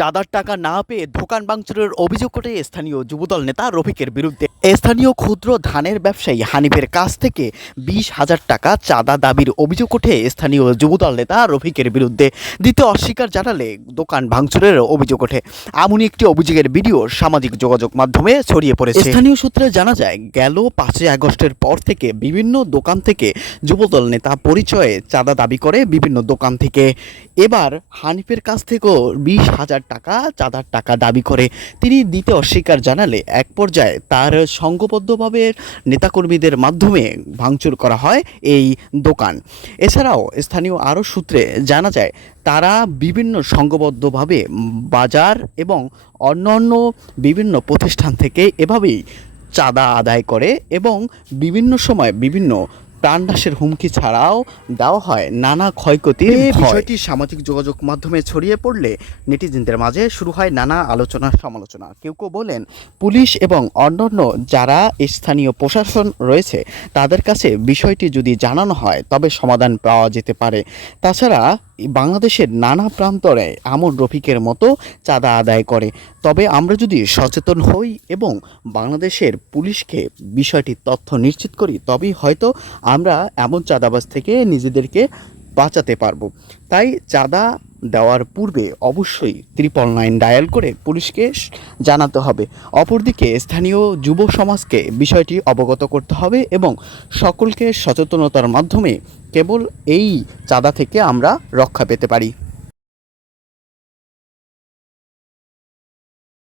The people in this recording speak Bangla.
চাঁদার টাকা না পেয়ে দোকান ভাঙচুরের অভিযোগ ওঠে স্থানীয় যুবদল নেতা রফিকের বিরুদ্ধে। স্থানীয় ক্ষুদ্র ধানের ব্যবসায়ী হানিফের কাছ থেকে 20,000 টাকা চাঁদা দাবির অভিযোগ ওঠে স্থানীয় যুবদল নেতা রফিকের বিরুদ্ধে। দিতে অস্বীকার জানালে দোকান ভাঙচুরের অভিযোগ ওঠে। এমনই একটি অভিযোগের ভিডিও সামাজিক যোগাযোগ মাধ্যমে ছড়িয়ে পড়েছে। স্থানীয় সূত্রে জানা যায়, গেল 5ই আগস্টের পর থেকে বিভিন্ন দোকান থেকে যুবদল নেতা পরিচয়ে চাঁদা দাবি করে বিভিন্ন দোকান থেকে। এবার হানিফের কাছ থেকেও 20,000 টাকা চাঁদার টাকা দাবি করে তিনি দিতে অস্বীকার জানালে এক পর্যায়ে তার সংঘবদ্ধভাবে নেতাকর্মীদের মাধ্যমে ভাঙচুর করা হয় এই দোকান। এছাড়াও স্থানীয় আরও সূত্রে জানা যায়, তারা বিভিন্ন সংঘবদ্ধভাবে বাজার এবং অন্যান্য বিভিন্ন প্রতিষ্ঠান থেকে এভাবেই চাঁদা আদায় করে এবং বিভিন্ন সময় বিভিন্ন প্রাণনাশের হুমকি ছাড়াও দেওয়া হয় নানা ক্ষয়ক্ষতির ভয়। বিষয়টি সামাজিক যোগাযোগ মাধ্যমে ছড়িয়ে পড়লে নেটিজেনদের মাঝে শুরু হয় নানা আলোচনা সমালোচনা। কেউ কেউ বলেন, পুলিশ এবং অন্যান্য যারা স্থানীয় প্রশাসন রয়েছে তাদের কাছে বিষয়টি যদি জানানো হয় তবে সমাধান পাওয়া যেতে পারে। তাছাড়া বাংলাদেশের নানা প্রান্তরে এমন রফিকের মতো চাঁদা আদায় করে। তবে আমরা যদি সচেতন হই এবং বাংলাদেশের পুলিশকে বিষয়টির তথ্য নিশ্চিত করি, তবেই হয়তো আমরা এমন চাঁদাবাজ থেকে নিজেদেরকে বাঁচাতে পারবো। তাই চাঁদা দেওয়ার পূর্বে অবশ্যই 999 ডায়াল করে পুলিশকে জানাতে হবে। অপরদিকে স্থানীয় যুব সমাজকে বিষয়টি অবগত করতে হবে এবং সকলকে সচেতনতার মাধ্যমে কেবল এই চাঁদা থেকে আমরা রক্ষা পেতে পারি।